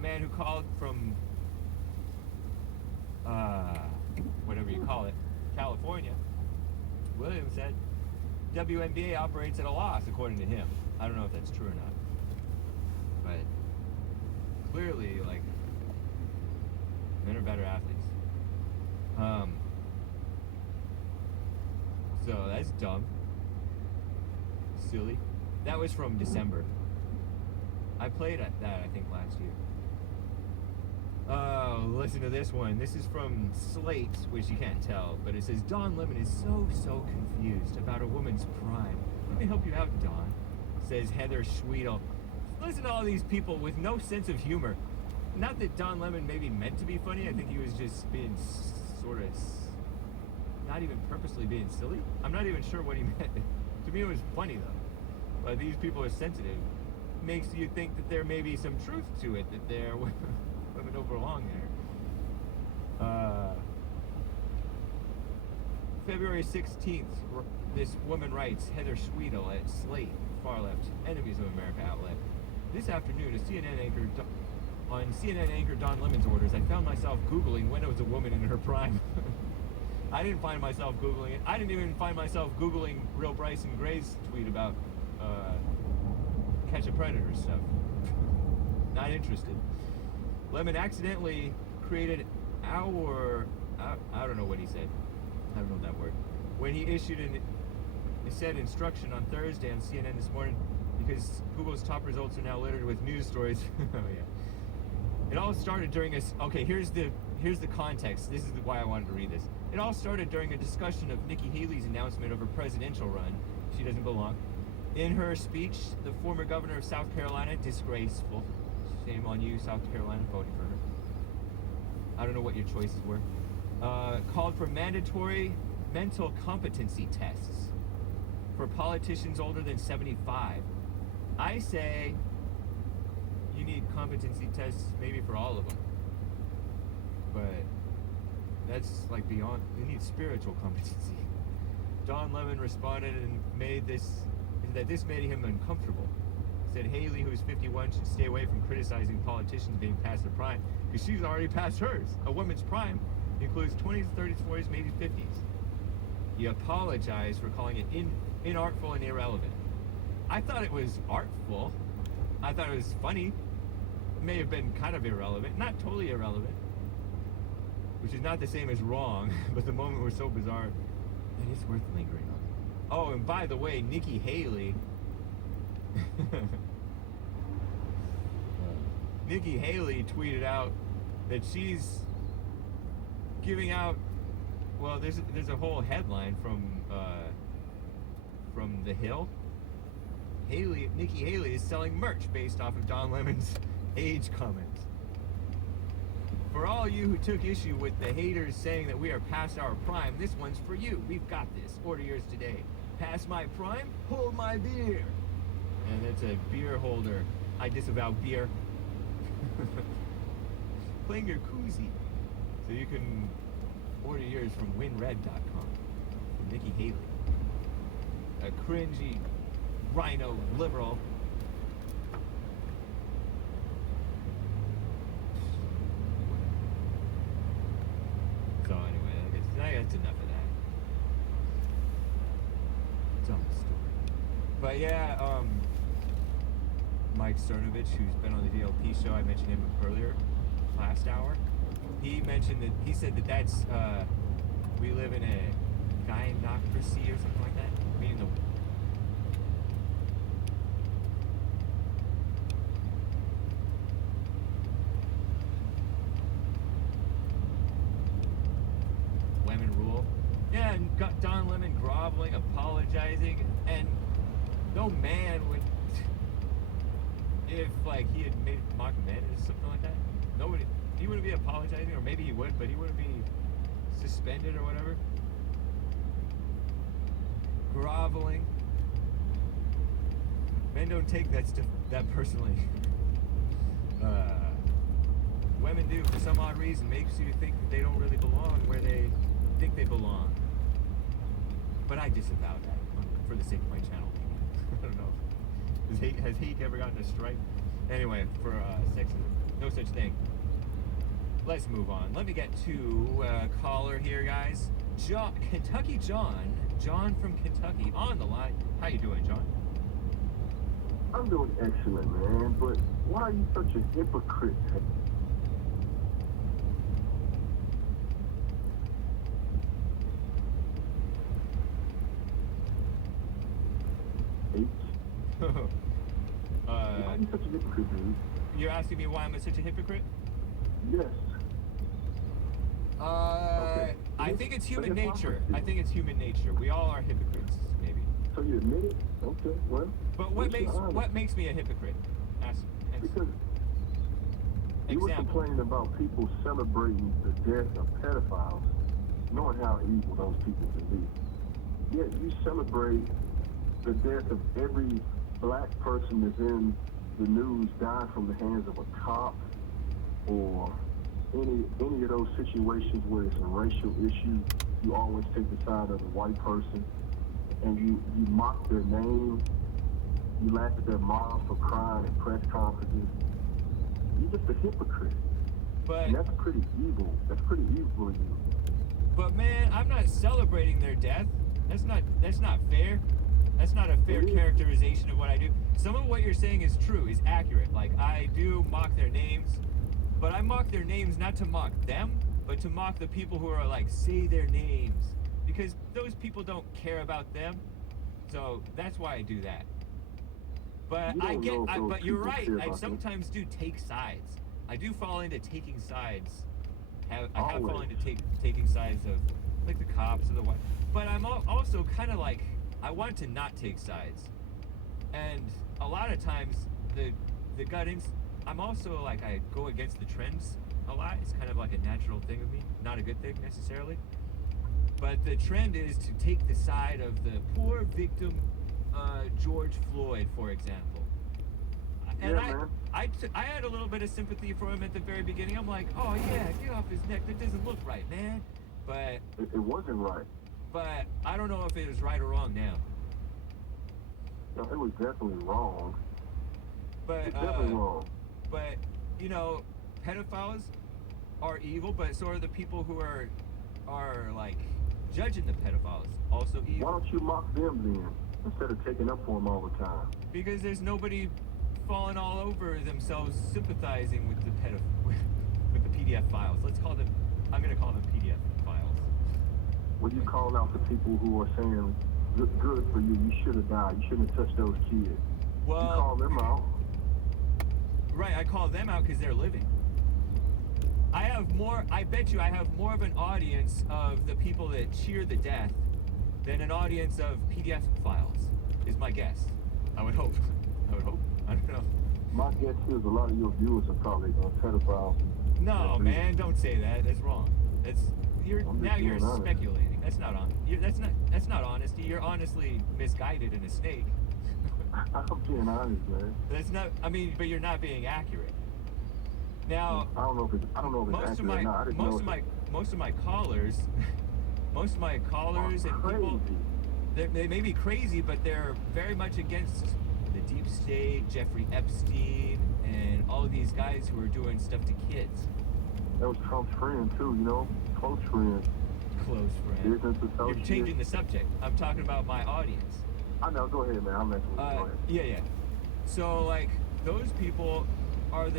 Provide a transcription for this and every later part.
that man who called from, whatever you call it, California, Williams said WNBA operates at a loss, according to him. I don't know if that's true or not. But clearly, like, men are better athletes. So that's dumb. Silly. That was from December. I played at that, I think, last year. Oh, listen to this one. This is from Slate, which you can't tell, but it says, Don Lemon is so confused about a woman's prime. Let me help you out, Don, says Heather Schwedel. Listen to all these people with no sense of humor. Not that Don Lemon maybe meant to be funny. I think he was just being sort of, not even purposely being silly. I'm not even sure what he meant. To me, it was funny, though. But these people are sensitive. Makes you think that there may be some truth to it, that they're women don't belong there. February 16th, this woman writes, Heather Schwedel at Slate, far left, Enemies of America outlet. This afternoon, on CNN anchor Don Lemon's orders, I found myself Googling when it was a woman in her prime. I didn't find myself Googling it. I didn't even find myself Googling Real Bryson Gray's tweet about Catch a Predator stuff. Not interested. Lemon accidentally created I don't know what he said. I don't know that word. When he issued a said instruction on Thursday on CNN this morning, because Google's top results are now littered with news stories. Oh yeah. It all started during okay, here's the context. This is why I wanted to read this. It all started during a discussion of Nikki Haley's announcement of her presidential run. She doesn't belong. In her speech, the former governor of South Carolina, disgraceful. Shame on you, South Carolina, voting for her. I don't know what your choices were. Called for mandatory mental competency tests for politicians older than 75. I say you need competency tests maybe for all of them. But that's like beyond, you need spiritual competency. Don Lemon responded and this made him uncomfortable. Said Haley, who is 51, should stay away from criticizing politicians being past their prime, because she's already past hers. A woman's prime includes 20s, 30s, 40s, maybe 50s. He apologized for calling it inartful and irrelevant. I thought it was artful. I thought it was funny. It may have been kind of irrelevant, not totally irrelevant, which is not the same as wrong, but the moment was so bizarre that it's worth lingering on. Oh, and by the way, Nikki Haley, Nikki Haley tweeted out that she's giving out, well, there's a whole headline from The Hill. Nikki Haley is selling merch based off of Don Lemon's age comments. For all you who took issue with the haters saying that we are past our prime, this one's for you. We've got this. Order yours today. Past my prime? Hold my beer. And it's a beer holder. I disavow beer. Playing your koozie. So you can order yours from winred.com. From Nikki Haley. A cringy rhino liberal. So anyway, that's enough of that. Dumb story. But yeah, Mike Cernovich, who's been on the DLP show, I mentioned him earlier, last hour. He said that that's, we live in a gynocracy or something like that. Meaning the women rule. Yeah, and got Don Lemon groveling, apologizing, and no man would, if like he had made mock men or something like that, nobody, he wouldn't be apologizing, or maybe he would, but he wouldn't be suspended or whatever. Groveling. Men don't take that stuff that personally. Women do, for some odd reason, makes you think that they don't really belong where they think they belong. But I disavow that for the sake of my channel. I don't know. Has Hake ever gotten a strike? Anyway, for sex, no such thing. Let's move on. Let me get to caller here, guys. Kentucky John from Kentucky on the line. How you doing, John? I'm doing excellent, man, but why are you such a hypocrite? H? Why are you such a hypocrite, dude? You're asking me why I'm such a hypocrite? Yes. Okay. I think it's human nature. I think it's human nature. We all are hypocrites, maybe. So you admit it? Okay, well. But what makes me a hypocrite? Because you were complaining about people celebrating the death of pedophiles, knowing how evil those people can be. Yet you celebrate the death of every black person that's in the news dying from the hands of a cop, or any of those situations where it's a racial issue. You always take the side of the white person, and you mock their name. You laugh at their mom for crying at press conferences. You're just a hypocrite. And that's pretty evil. That's pretty evil of you. But man, I'm not celebrating their death. That's not fair. That's not a fair characterization of what I do. Some of what you're saying is true, is accurate. Like, I do mock their names, but I mock their names not to mock them, but to mock the people who are like, say their names. Because those people don't care about them. So that's why I do that. But but you're right. I sometimes do take sides. I do fall into taking sides. I have fallen into taking sides of like the cops or the what. But I'm also kind of like, I want to not take sides. And a lot of times the gut I'm also like, I go against the trends a lot. It's kind of like a natural thing of me. Not a good thing necessarily. But the trend is to take the side of the poor victim, George Floyd, for example. And I had a little bit of sympathy for him at the very beginning. I'm like, oh yeah, get off his neck. That doesn't look right, man. But it wasn't right. But I don't know if it was right or wrong now. No, it was definitely wrong. But it's definitely wrong. But you know, pedophiles are evil, but so are the people who are like judging the pedophiles also evil. Why don't you mock them then, instead of taking up for them all the time? Because there's nobody falling all over themselves sympathizing with the with the PDF files. I'm gonna call them PDF files. When you call out the people who are saying, good for you, you should have died, you shouldn't have touched those kids. Well, you call them out. Right, I call them out because they're living. I bet you I have more of an audience of the people that cheer the death than an audience of PDF files, is my guess. I would hope. I don't know. My guess is a lot of your viewers are probably pedophiles. No, man, don't say that. That's wrong. You're speculating. That's not honesty. You're honestly misguided in a snake. I'm being honest, man. But you're not being accurate. Now, I don't know if it's accurate or not. Most of my callers and people, they may be crazy, but they're very much against the deep state, Jeffrey Epstein, and all of these guys who are doing stuff to kids. That was Trump's friend too, you know, close friend. Close friend. Business associate. You're changing the subject. I'm talking about my audience. I know. Go ahead, man. I'm messing with you. Go ahead. Yeah. So like, those people are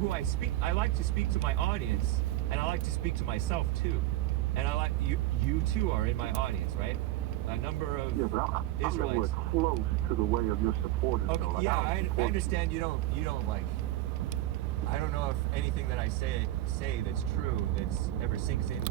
who I speak. I like to speak to my audience, and I like to speak to myself too. And I like you too are in my audience, right? A number of I'm nowhere close to the way of your supporters. Okay, though. Like, yeah, I understand you don't like. I don't know if anything that I say that's true that's ever sinks in.